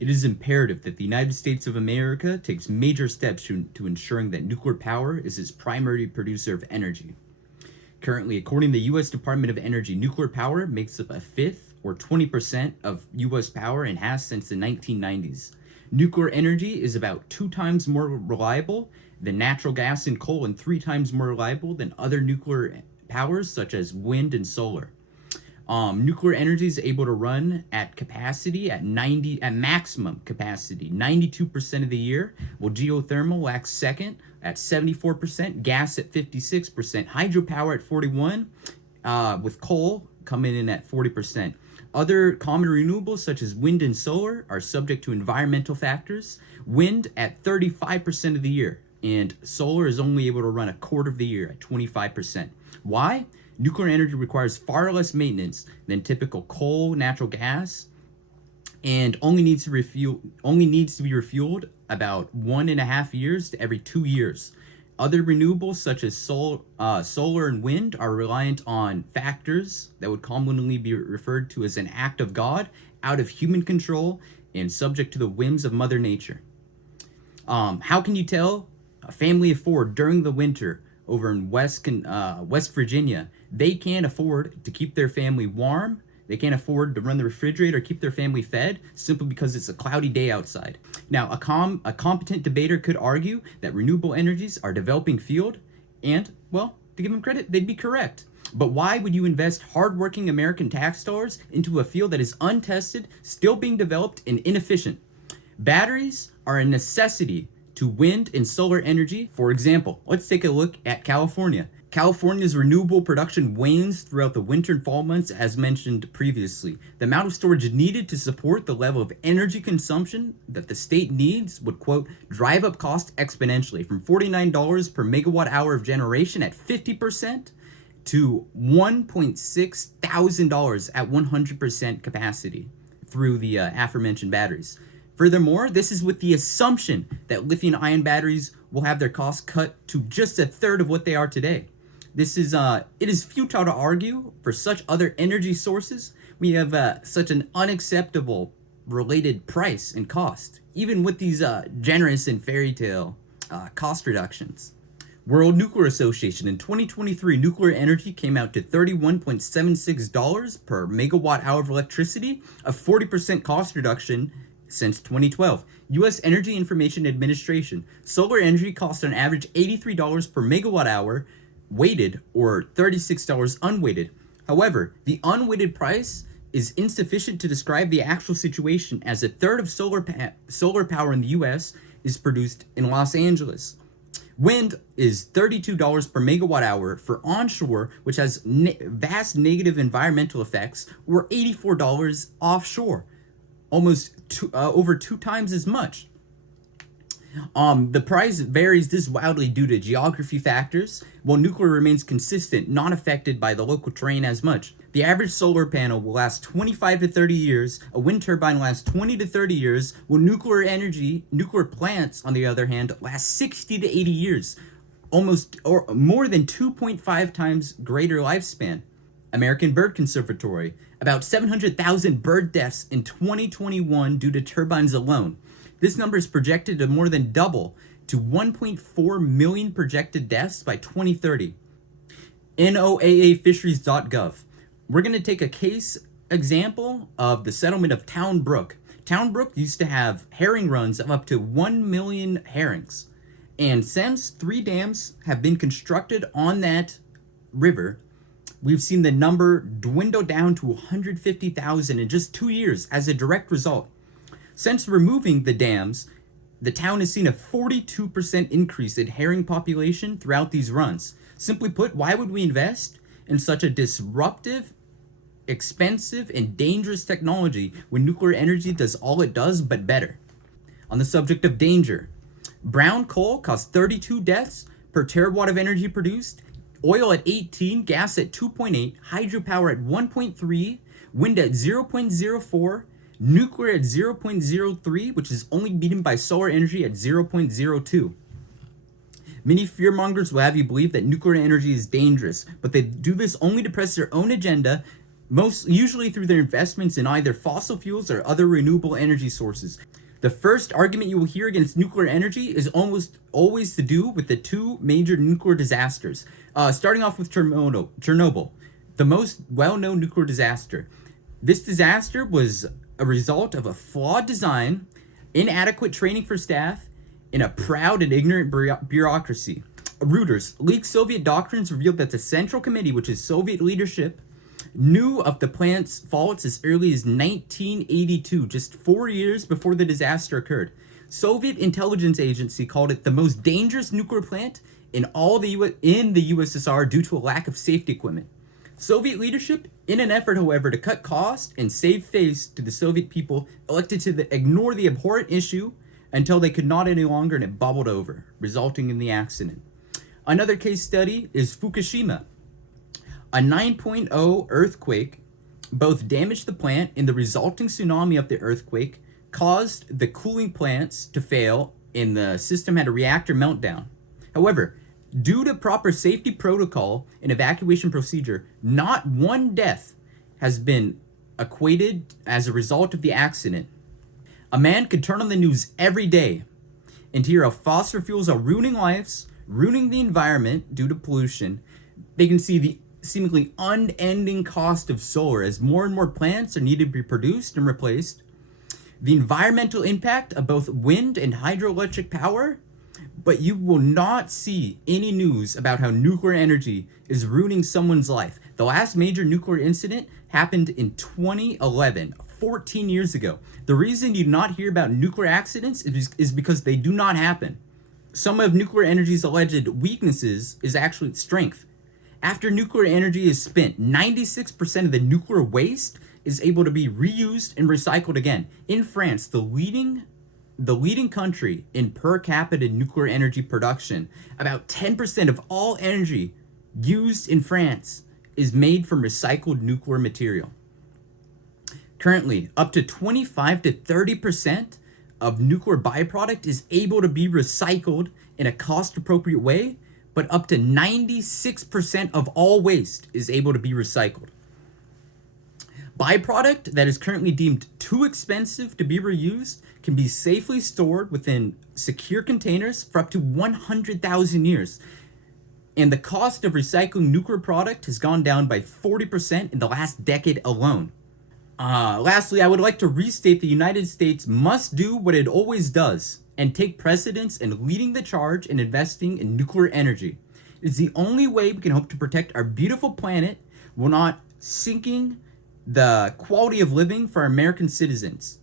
It is imperative that the United States of America takes major steps to ensuring that nuclear power is its primary producer of energy. Currently, according to the U.S. Department of Energy, nuclear power makes up a fifth or 20% of U.S. power and has since the 1990s. Nuclear energy is about 2 times more reliable than natural gas and coal and 3 times more reliable than other nuclear powers such as wind and solar. Nuclear energy is able to run at capacity at maximum capacity 92% of the year, while geothermal lacks second at 74%, gas at 56%, hydropower at 41%, with coal coming in at 40%. Other common renewables such as wind and solar are subject to environmental factors. Wind at 35% of the year, and solar is only able to run a quarter of the year at 25%. Why? Nuclear energy requires far less maintenance than typical coal, natural gas, and only needs to be refueled about 1.5 years to every 2 years. Other renewables such as solar and wind are reliant on factors that would commonly be referred to as an act of God, out of human control, and subject to the whims of Mother Nature. How can you tell a family of 4 during the winter over in West Virginia? They can't afford to keep their family warm. They can't afford to run the refrigerator or keep their family fed simply because it's a cloudy day outside. Now, a competent debater could argue that renewable energies are a developing field, and, well, to give them credit, they'd be correct. But why would you invest hardworking American tax dollars into a field that is untested, still being developed, and inefficient? Batteries are a necessity to wind and solar energy. For example, let's take a look at California. California's renewable production wanes throughout the winter and fall months, as mentioned previously. The amount of storage needed to support the level of energy consumption that the state needs would, quote, drive up cost exponentially from $49 per megawatt hour of generation at 50% to $1.6 thousand at 100% capacity through the aforementioned batteries. Furthermore, this is with the assumption that lithium-ion batteries will have their costs cut to just a third of what they are today. It is futile to argue for such other energy sources. We have such an unacceptable related price and cost, even with these generous and fairy tale cost reductions. World Nuclear Association in 2023, nuclear energy came out to $31.76 per megawatt hour of electricity, a 40% cost reduction since 2012. U.S. Energy Information Administration. Solar energy costs on average $83 per megawatt hour weighted or $36 unweighted. However, the unweighted price is insufficient to describe the actual situation, as a third of solar power in the U.S. is produced in Los Angeles. Wind is $32 per megawatt hour for onshore, which has vast negative environmental effects, or $84 offshore, almost over 2 times as much. The price varies this wildly due to geography factors, while nuclear remains consistent, not affected by the local terrain as much. The average solar panel will last 25 to 30 years, a wind turbine lasts 20 to 30 years, while nuclear plants, on the other hand, last 60 to 80 years, almost or more than 2.5 times greater lifespan. American Bird Conservatory, about 700,000 bird deaths in 2021 due to turbines alone. This number is projected to more than double to 1.4 million projected deaths by 2030. NOAAfisheries.gov. We're going to take a case example of the settlement of Town Brook. Town Brook used to have herring runs of up to 1 million herrings. And since 3 dams have been constructed on that river, we've seen the number dwindle down to 150,000 in just 2 years as a direct result. Since removing the dams, the town has seen a 42% increase in herring population throughout these runs. Simply put, why would we invest in such a disruptive, expensive, and dangerous technology when nuclear energy does all it does but better? On the subject of danger, brown coal costs 32 deaths per terawatt of energy produced, oil at 18, gas at 2.8, hydropower at 1.3, wind at 0.04, nuclear at 0.03, which is only beaten by solar energy at 0.02. Many fearmongers will have you believe that nuclear energy is dangerous, but they do this only to press their own agenda most usually through their investments in either fossil fuels or other renewable energy sources. The first argument you will hear against nuclear energy is almost always to do with the two major nuclear disasters. Starting off with Chernobyl, the most well-known nuclear disaster. This disaster was a result of a flawed design, inadequate training for staff, and a proud and ignorant bureaucracy. Reuters, leaked Soviet doctrines revealed that the Central Committee, which is Soviet leadership, knew of the plant's faults as early as 1982, just 4 years before the disaster occurred. Soviet intelligence agency called it the most dangerous nuclear plant in the USSR due to a lack of safety equipment. Soviet leadership, in an effort, however, to cut costs and save face to the Soviet people, elected to ignore the abhorrent issue until they could not any longer, and it bubbled over, resulting in the accident. Another case study is Fukushima. A 9.0 earthquake both damaged the plant, and the resulting tsunami of the earthquake caused the cooling plants to fail, and the system had a reactor meltdown. However, due to proper safety protocol and evacuation procedure, not one death has been equated as a result of the accident. A man could turn on the news every day and hear how fossil fuels are ruining lives, ruining the environment due to pollution. They can see the seemingly unending cost of solar as more and more plants are needed to be produced and replaced, the environmental impact of both wind and hydroelectric power, but you will not see any news about how nuclear energy is ruining someone's life. The last major nuclear incident happened in 2011, 14 years ago. The reason you do not hear about nuclear accidents is because they do not happen. Some of nuclear energy's alleged weaknesses is actually its strength. After nuclear energy is spent, 96% of the nuclear waste is able to be reused and recycled again. In France, the leading country in per capita nuclear energy production, about 10% of all energy used in France is made from recycled nuclear material. Currently, up to 25 to 30% of nuclear byproduct is able to be recycled in a cost-appropriate way, but up to 96% of all waste is able to be recycled. Byproduct that is currently deemed too expensive to be reused can be safely stored within secure containers for up to 100,000 years. And the cost of recycling nuclear product has gone down by 40% in the last decade alone. Lastly, I would like to restate the United States must do what it always does and take precedence in leading the charge in investing in nuclear energy. It's the only way we can hope to protect our beautiful planet while not sinking the quality of living for American citizens.